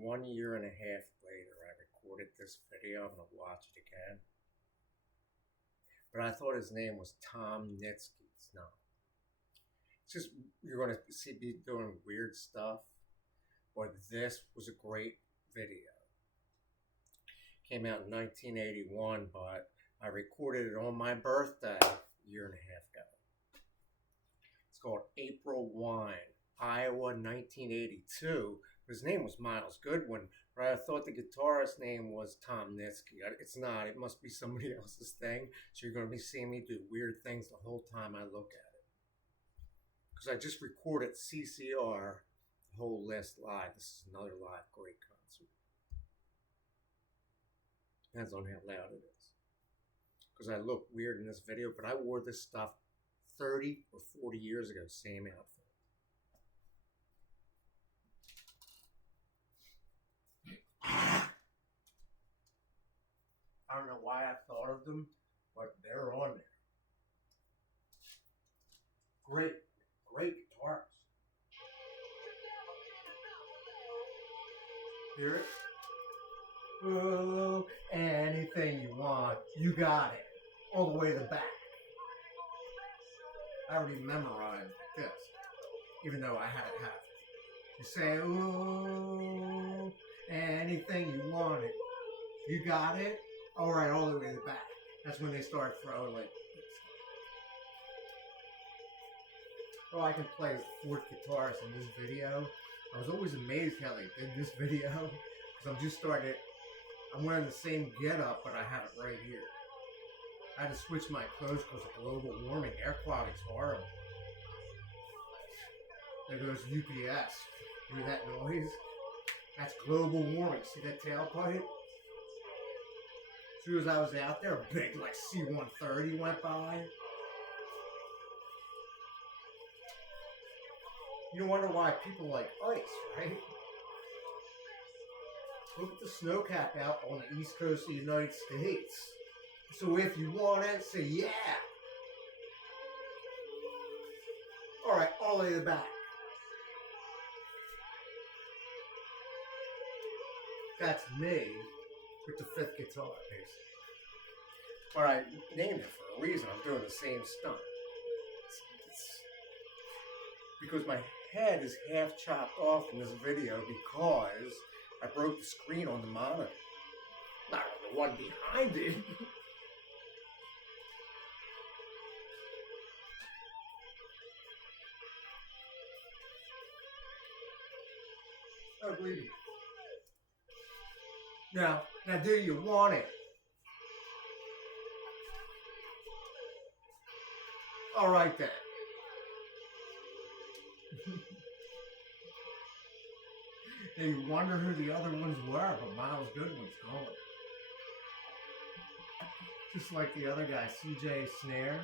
1 year and a half later, I recorded this video. I'm going to watch it again. But I thought his name was Tom Nitsky. It's not. It's just, you're going to see me doing weird stuff. But this was a great video. Came out in 1981, but I recorded it on my birthday a year and a half ago. It's called April Wine, Iowa, 1982. His name was Miles Goodwin, but I thought the guitarist's name was Tom Nitsky. It's not. It must be somebody else's thing. So you're going to be seeing me do weird things the whole time I look at it. Because I just recorded CCR, the whole list live. This is another live great concert. Depends on how loud it is. Because I look weird in this video, but I wore this stuff 30 or 40 years ago, same outfit. I don't know why I thought of them, but they're on there. Great guitars. Hear it? Oh, anything you want, you got it. All the way to the back. I already memorized this, even though I had it half. You say, oh, anything you want it. You got it? All right, all the way to the back. That's when they start throwing like this. Oh, I can play as the fourth guitarist in this video. I was always amazed how they did this video, because I'm just starting it. I'm wearing the same getup, but I have it right here. I had to switch my clothes because of global warming. Air quality's horrible. There goes UPS. Hear that noise? That's global warming. See that tailpipe? As soon as I was out there, a big like C-130 went by. You wonder why people like ice, right? Look at the snowcap out on the east coast of the United States. So if you want it, say yeah. Alright, all the way to the back. That's me with the fifth guitar, basically. But I named it for a reason. I'm doing the same stunt. Because my head is half chopped off in this video because I broke the screen on the monitor. Not on the one behind it. Oh, believe me. Now do you want it? All right then. And you wonder who the other ones were, but Miles Goodwin's gone. Just like the other guy, CJ Snare,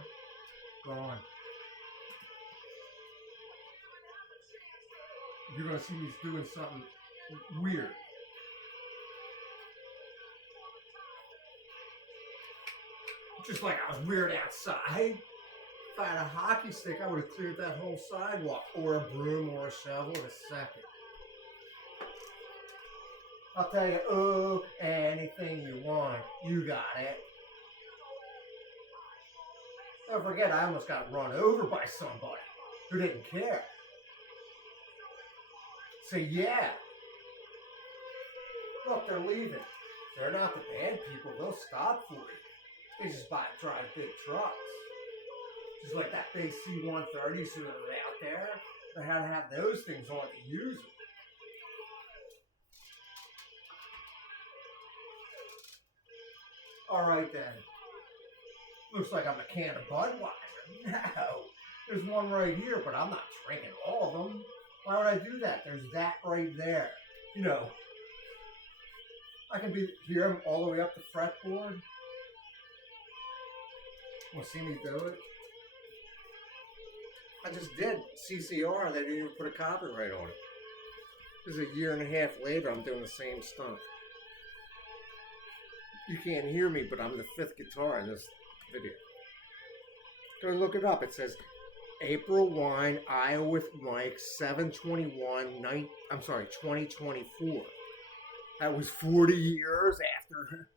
gone. You're gonna see me doing something weird. Just like I was weird outside. If I had a hockey stick, I would have cleared that whole sidewalk, or a broom, or a shovel in a second. I'll tell you, oh, anything you want, you got it. Don't forget, I almost got run over by somebody who didn't care. So yeah. Look, they're leaving. They're not the bad people. They'll stop for you. They just drive big trucks. Just like that big C-130s who are out there. They had to have those things on to use them. Alright then. Looks like I'm a can of Budweiser. No. There's one right here, but I'm not drinking all of them. Why would I do that? There's that right there. You know, I can hear them all the way up the fretboard. Want to see me do it? I just did CCR and they didn't even put a copyright on it. This is a year and a half later, I'm doing the same stunt. You can't hear me, but I'm the fifth guitar in this video. Go look it up. It says April Wine, Iowa with Mike, 7/21, 2024. That was 40 years after.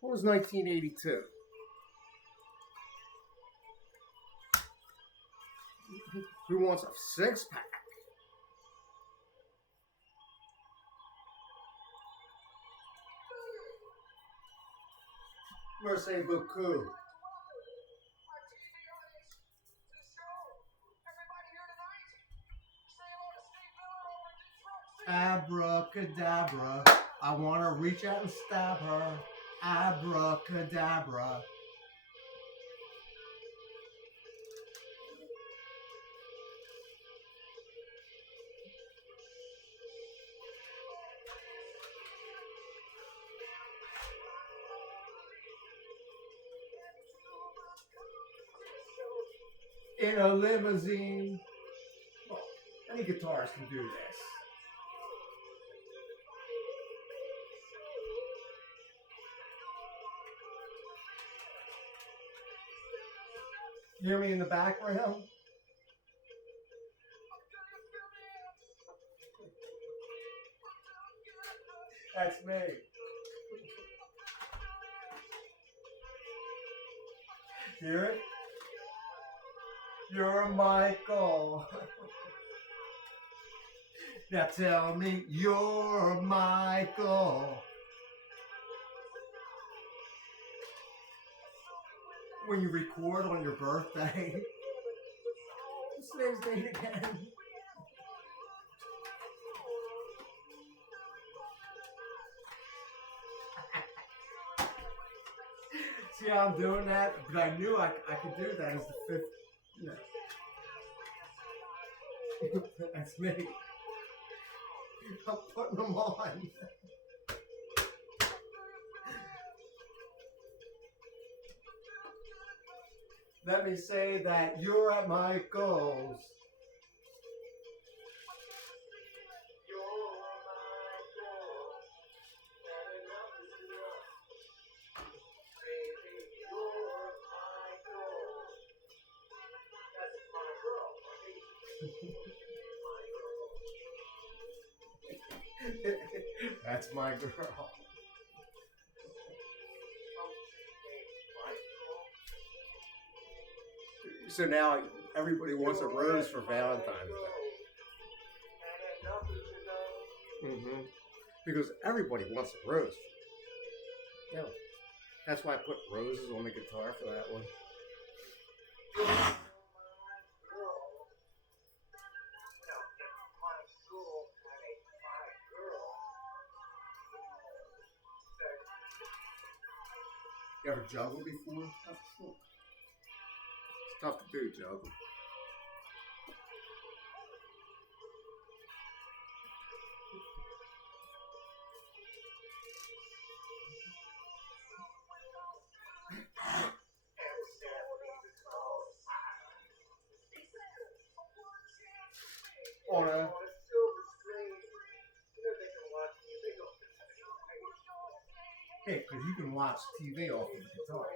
What was 1982? Who wants a six-pack? Merci beaucoup. Abracadabra. I want to reach out and stab her. Abracadabra. In a limousine. Well, any guitarist can do this. You hear me in the background? That's me. Hear it? You're Michael. Now tell me you're Michael. When you record on your birthday. What's today's date again? See how I'm doing that? But I knew I could do that as the fifth. No. That's me. I'm putting them on. Let me say that you're at my goals. That's my girl. So now everybody wants a rose for Valentine's Day. Mm-hmm. Because everybody wants a rose. Yeah. That's why I put roses on the guitar for that one. You ever juggle before? It's tough to do, juggle. On a hey, because you can watch TV off of the guitar.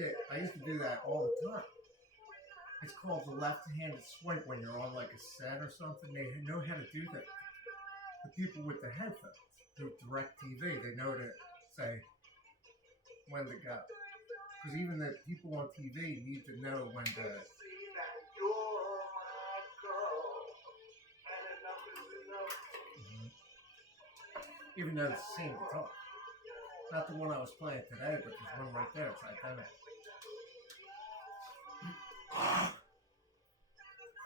Yeah, I used to do that all the time. It's called the left-handed swipe when you're on like a set or something. They know how to do that. The people with the headphones, the direct TV, they know to say when to go. Because even the people on TV need to know when to. Even though it's the same guitar. Not the one I was playing today, but there's one right there. It's identical.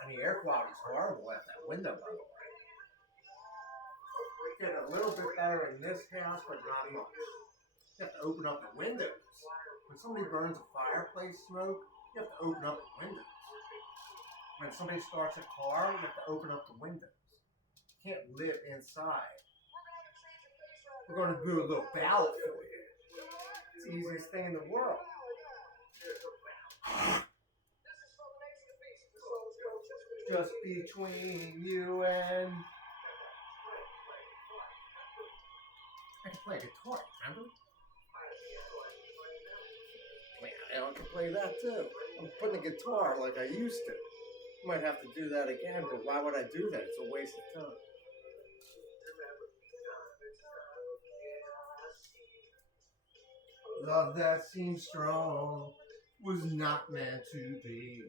And the air quality's horrible at that window, by the way. It's getting a little bit better in this house, but not much. You have to open up the windows. When somebody burns a fireplace smoke, you have to open up the windows. When somebody starts a car, you have to open up the windows. You can't live inside. We're going to do a little ballad for you. It's the easiest thing in the world. Just between you and... I can play guitar, remember? Man, I can play that too. I'm putting the guitar like I used to. Might have to do that again, but why would I do that? It's a waste of time. Love that seems strong was not meant to be.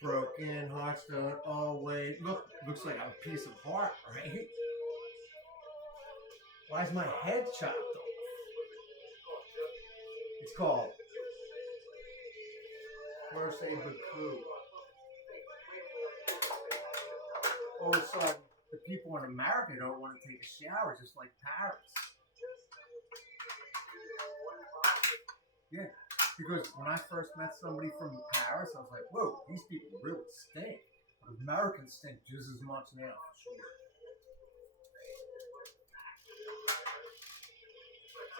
Broken hearts don't always looks like I'm a piece of heart, right? Why is my head chopped off? It's called Mercy Baku. All of a sudden, the people in America don't want to take a shower, just like Paris. Yeah, because when I first met somebody from Paris, I was like, whoa, these people really stink. But Americans stink just as much now, for sure.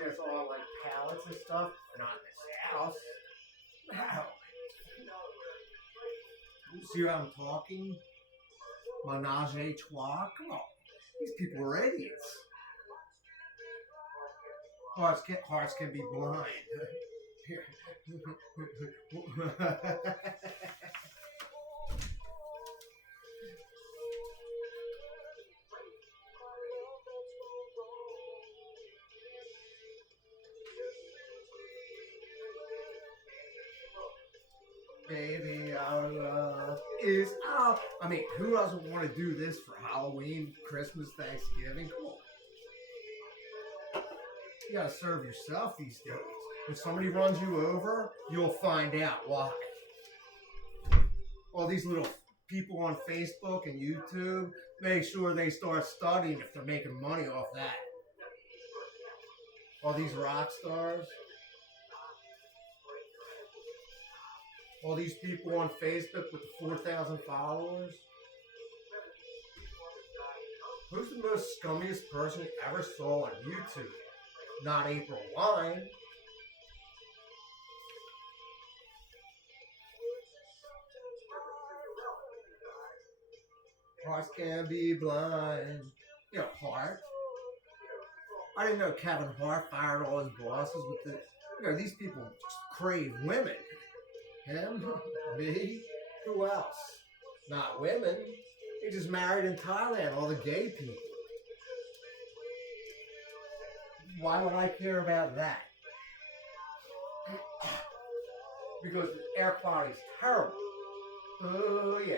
There's all like pallets and stuff, not in this house. Wow. You see how I'm talking? Menage a trois? Come on. These people are idiots. Hearts can be blind. Baby, our love is out. I mean, who doesn't want to do this for Halloween, Christmas, Thanksgiving? Come on. You gotta serve yourself these days. If somebody runs you over, you'll find out why. All these little people on Facebook and YouTube, make sure they start studying if they're making money off that. All these rock stars. All these people on Facebook with the 4,000 followers. Who's the most scummiest person you ever saw on YouTube? Not April Wine. Hearts can be blind. You know, Hart. I didn't know Kevin Hart fired all his bosses with the... You know, these people just crave women. Him? Me? Who else? Not women. He just married in Thailand, all the gay people. Why would I care about that? Because the air quality is terrible. Oh, yeah.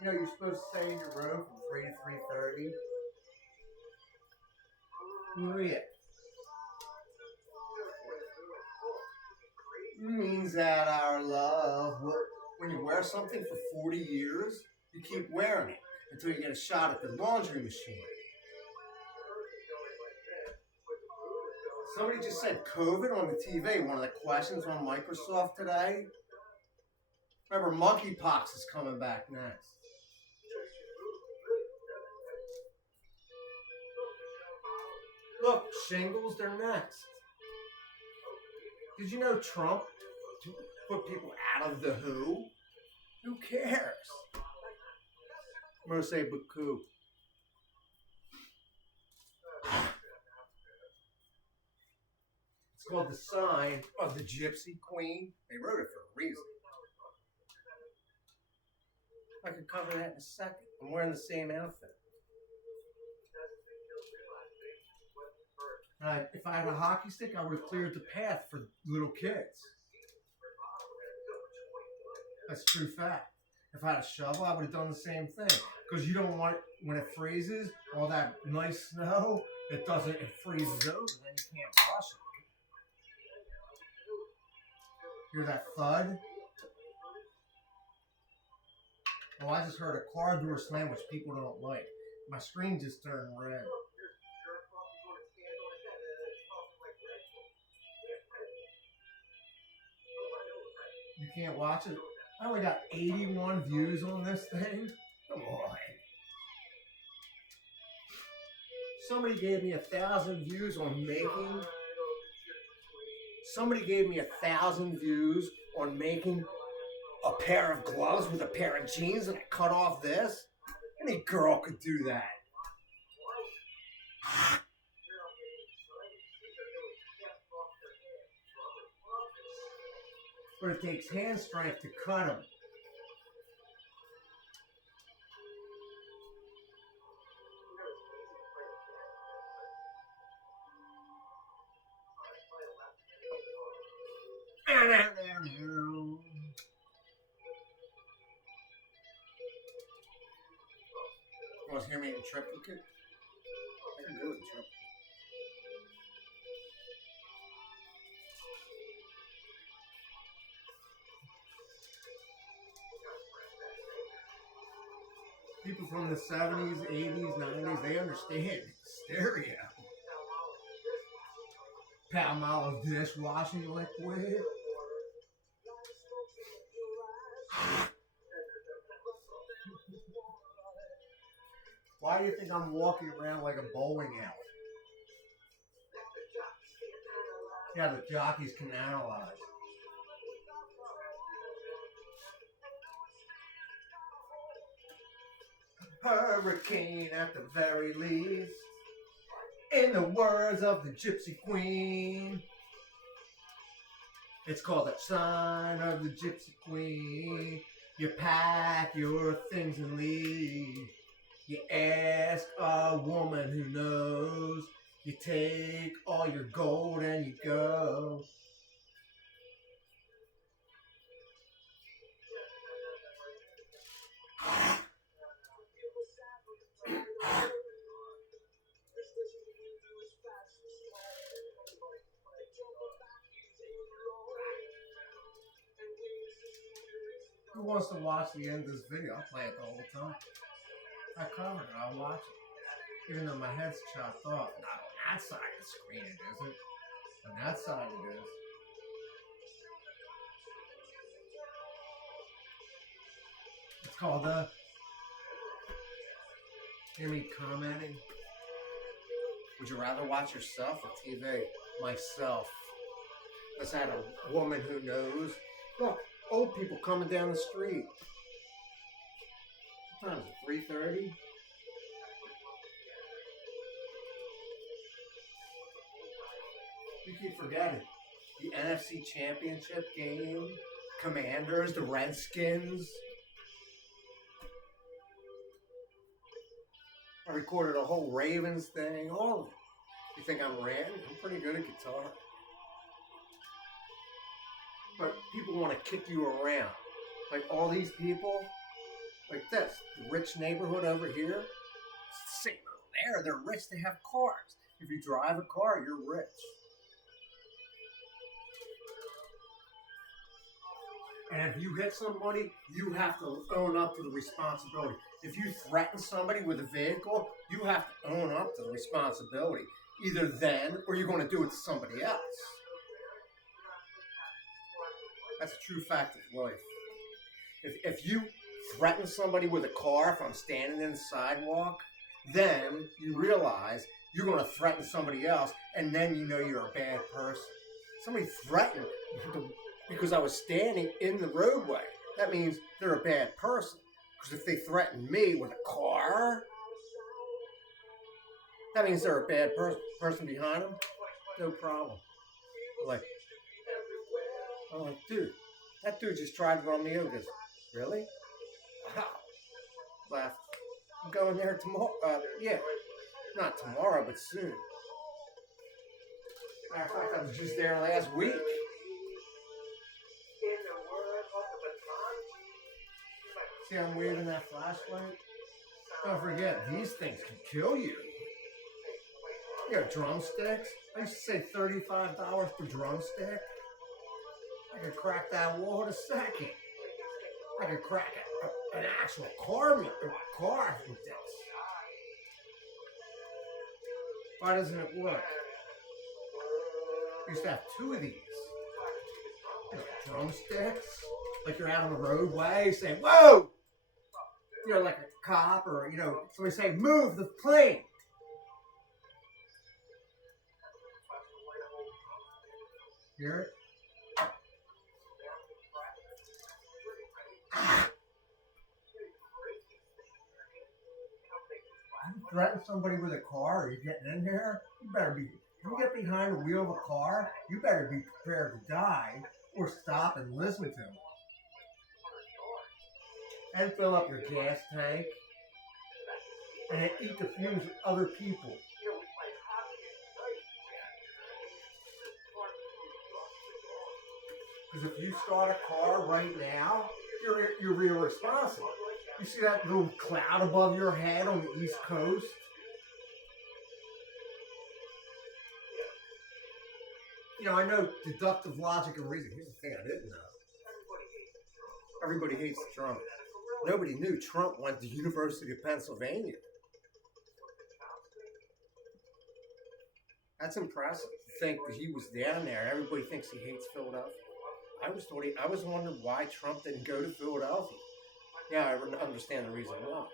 You know, you're supposed to stay in your room from 3 to 3:30. Oh, yeah. Means that our love, when you wear something for 40 years, you keep wearing it until you get a shot at the laundry machine. Somebody just said COVID on the TV, one of the questions on Microsoft today. Remember, monkeypox is coming back next. Look, shingles, they're next. Did you know Trump put people out of the WHO? Who cares? Mercy Baku. It's called The Sign of the Gypsy Queen. They wrote it for a reason. I could cover that in a second. I'm wearing the same outfit. If I had a hockey stick, I would have cleared the path for little kids. That's true fact. If I had a shovel, I would have done the same thing. Because you don't want it, when it freezes, all that nice snow, it freezes over, then you can't wash it. Hear that thud? Oh, I just heard a car door slam, which people don't like. My screen just turned red. You can't watch it? I only got 81 views on this thing. Come on. Somebody gave me 1,000 views on making... Somebody gave me 1,000 views on making a pair of gloves with a pair of jeans and I cut off this. Any girl could do that. but it takes hand strength to cut them. You want to hear me in triplicate? I can do it in triplicate. People from the 70s, 80s, 90s, they understand stereo. Palmolive dishwashing liquid. Why do you think I'm walking around like a bowling alley? Yeah, the jockeys can analyze. Hurricane at the very least. In the words of the Gypsy Queen. It's called the sign of the Gypsy Queen. You pack your things and leave. You ask a woman who knows. You take all your gold and you go. Who wants to watch the end of this video? I'll play it the whole time. I covered it. I'll watch it. Even though my head's chopped off. Not on that side of the screen it isn't. On that side it is. It's called hear me commenting? Would you rather watch yourself or TV? Myself. Let's add a woman who knows. Look, old people coming down the street. What time is it? 3:30? You keep forgetting. The NFC Championship game, Commanders, the Redskins. I recorded a whole Ravens thing, all of it. You think I'm ranting? I'm pretty good at guitar. But people want to kick you around. Like all these people, like this, the rich neighborhood over here, it's the same over there. They're rich, they have cars. If you drive a car, you're rich. And if you hit somebody, you have to own up to the responsibility. If you threaten somebody with a vehicle, you have to own up to the responsibility. Either then, or you're going to do it to somebody else. That's a true fact of life. If you threaten somebody with a car, if I'm standing in the sidewalk, then you realize you're going to threaten somebody else, and then you know you're a bad person. Somebody threatened because I was standing in the roadway. That means they're a bad person. Because if they threaten me with a car, that means they're a bad person behind them. No problem. I'm like, dude, that dude just tried to run me over. Goes, really? Wow. Laughed. I'm going there tomorrow. Yeah, not tomorrow, but soon. Matter of fact, I was just there last week. See, I'm waving that flashlight. Don't forget, these things can kill you. You know, drumsticks. I used to say $35 per drumstick. I could crack that wall in a second. I could crack an actual car with this. Why doesn't it work? I used to have two of these. You know, drumsticks. Like you're out on the roadway saying, whoa! You know, like a cop or, you know, somebody say, move the plane. Hear it? You threaten somebody with a car, or you're getting in there, you better be, if you get behind the wheel of a car, you better be prepared to die. Or stop and listen to them. And fill up your gas tank. And eat the fumes with other people. Because if you start a car right now, you're irresponsible. You see that little cloud above your head on the East Coast? You know, I know deductive logic and reason. Here's the thing I didn't know. Everybody hates Trump. Nobody knew Trump went to University of Pennsylvania. That's impressive to think that he was down there. Everybody thinks he hates Philadelphia. I was wondering why Trump didn't go to Philadelphia. Yeah, I understand the reason why.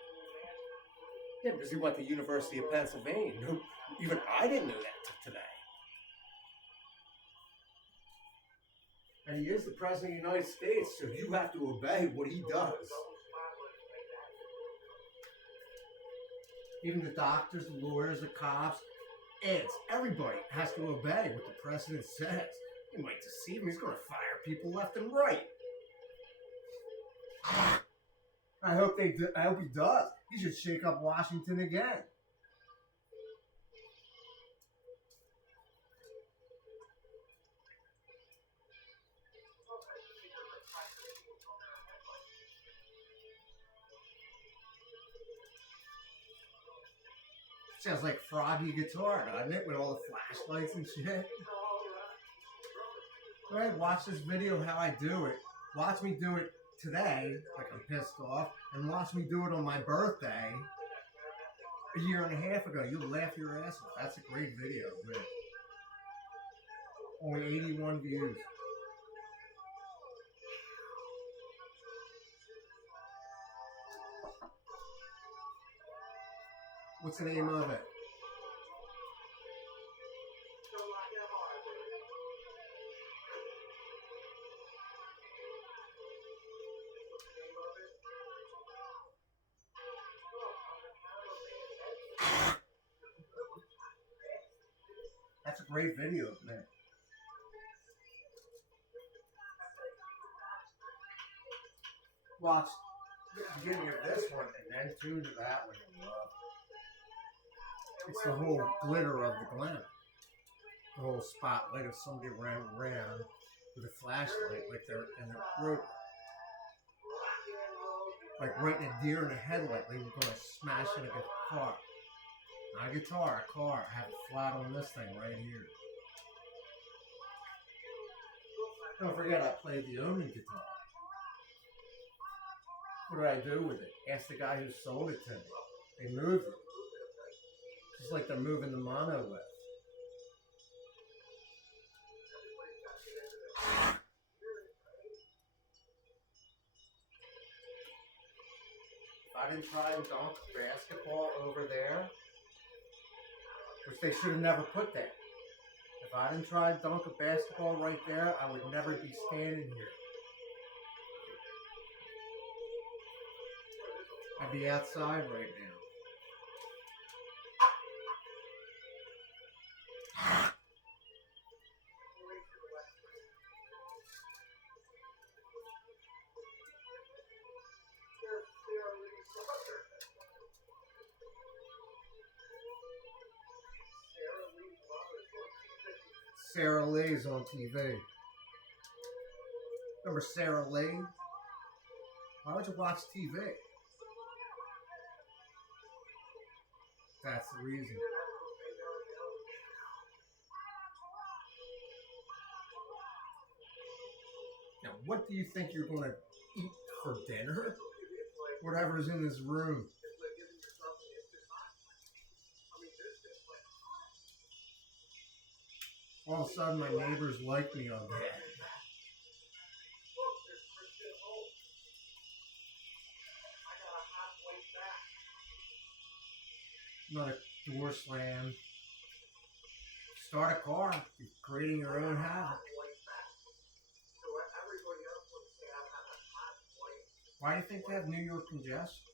Yeah, because he went to University of Pennsylvania. No, even I didn't know that today. And he is the President of the United States, so you have to obey what he does. Even the doctors, the lawyers, the cops, everybody has to obey what the president says. He might deceive him. He's going to fire people left and right. I hope he does. He should shake up Washington again. Sounds like Froggy Guitar, doesn't it? With all the flashlights and shit. Go ahead, watch this video how I do it. Watch me do it today, like I'm pissed off, and watch me do it on my birthday a year and a half ago. You'll laugh your ass off. That's a great video, man. Only 81 views. What's the name of it? That's a great video, man. Watch the beginning of this one and then tune to that one. It's the whole glitter of the Glen. The whole spotlight of somebody ran around with a flashlight like they're in a road. Like right in a deer in the headlight, they were going to smash into a car. Not a guitar, a car. I have it flat on this thing right here. Don't forget I played the Omen guitar. What did I do with it? Ask the guy who sold it to me. They moved it. Just like they're moving the monolith. If I didn't try and dunk basketball over there, which they should have never put there. If I didn't try and dunk a basketball right there, I would never be standing here. I'd be outside right now. Sarah Lee's on TV. Remember Sarah Lee? Why would you watch TV? That's the reason. Now, what do you think you're going to eat for dinner? Whatever's in this room. All of a sudden, my neighbors like me on that. Not a door slam. Start a car. You're creating your own havoc. Why do you think they have New York congestion?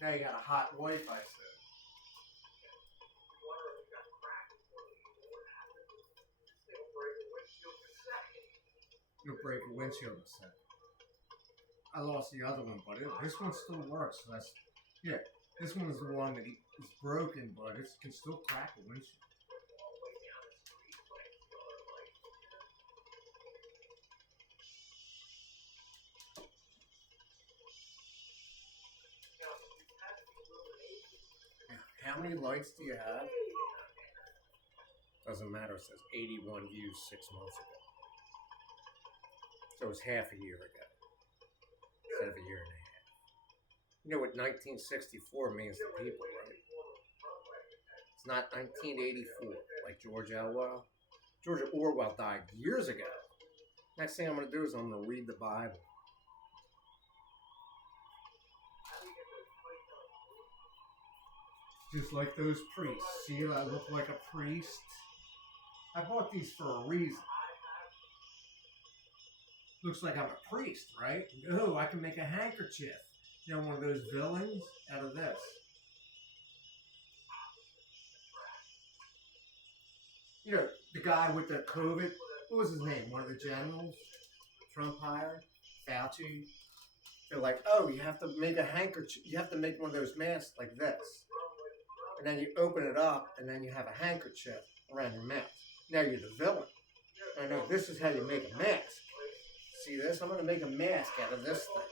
Now you got a hot Wi-Fi set. It'll break a windshield in a second. I lost the other one, but this one still works. So that's, yeah, this one is the one that is broken, but it can still crack a windshield. How many likes do you have? Doesn't matter. It says 81 views 6 months ago. So it was half a year ago instead of a year and a half. You know what 1964 means to people, right? It's not 1984 like George Orwell. George Orwell died years ago. Next thing I'm going to do is I'm going to read the Bible. Just like those priests. See, I look like a priest. I bought these for a reason. Looks like I'm a priest, right? Oh, I can make a handkerchief. You know, one of those villains out of this. You know, the guy with the COVID, what was his name? One of the generals Trump hired? Fauci. They're like, oh, you have to make a handkerchief. You have to make one of those masks like this. And then you open it up, and then you have a handkerchief around your mouth. Now you're the villain. I know this is how you make a mask. See this? I'm going to make a mask out of this thing.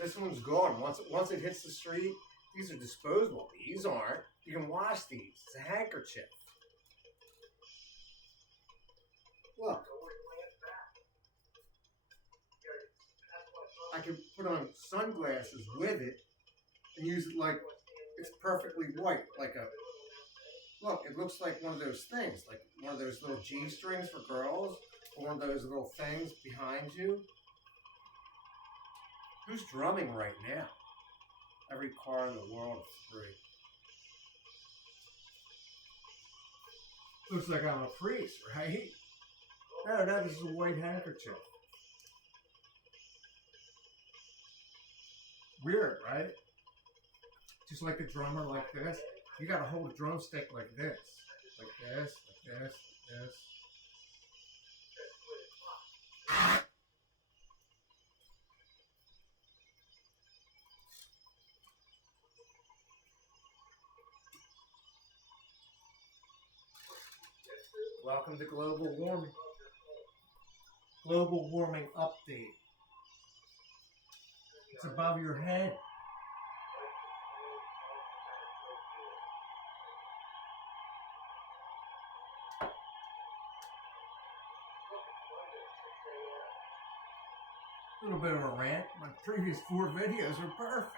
This one's gone. Once it hits the street, these are disposable. These aren't. You can wash these. It's a handkerchief. Look. I can put on sunglasses with it and use it like it's perfectly white. Like a... Look, it looks like one of those things. Like one of those little G-strings for girls. Or one of those little things behind you. Who's drumming right now? Every car in the world is free. Looks like I'm a priest, right? No, this is a white handkerchief. Weird, right? Just like a drummer like this. You gotta hold a drumstick like this. Like this, like this, like this. Welcome to global warming. Global warming update. It's above your head. A little bit of a rant. My previous 4 videos are perfect.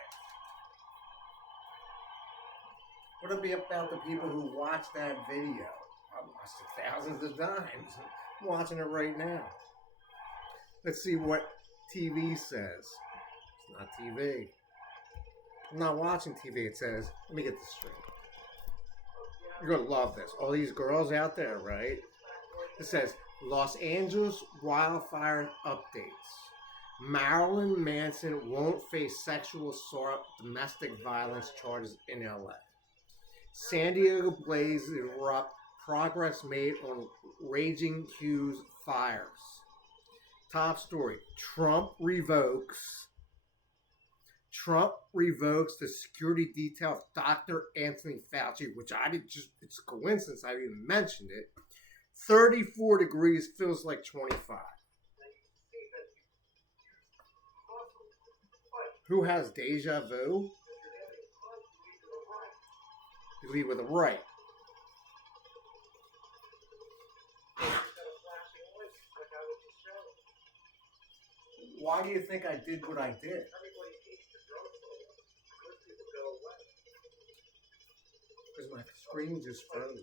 What'll be about the people who watch that video? I've watched it thousands of times. I'm watching it right now. Let's see what TV says. It's not TV. I'm not watching TV. It says, let me get this straight. You're going to love this. All these girls out there, right? It says, Los Angeles wildfire updates. Marilyn Manson won't face sexual assault, domestic violence charges in LA. San Diego blaze erupt, progress made on raging Hughes fires. Top story, Trump revokes the security detail of Dr. Anthony Fauci, which it's a coincidence I even mentioned it. 34 degrees feels like 25. Who has deja vu? You lead with a right. Why do you think I did what I did? Because my screen just froze.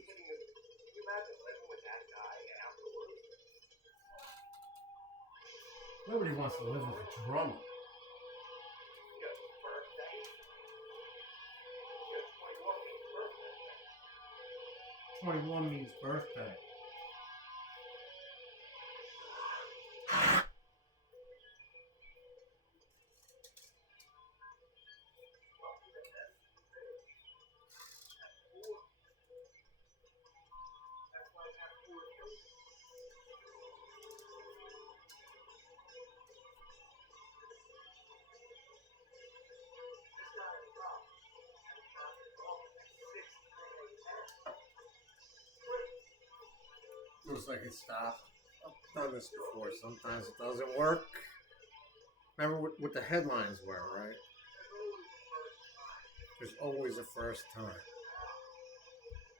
Nobody wants to live with a drummer. 21 means birthday. feels like it stopped. I've done this before. Sometimes it doesn't work. Remember what the headlines were, right? There's always a first time.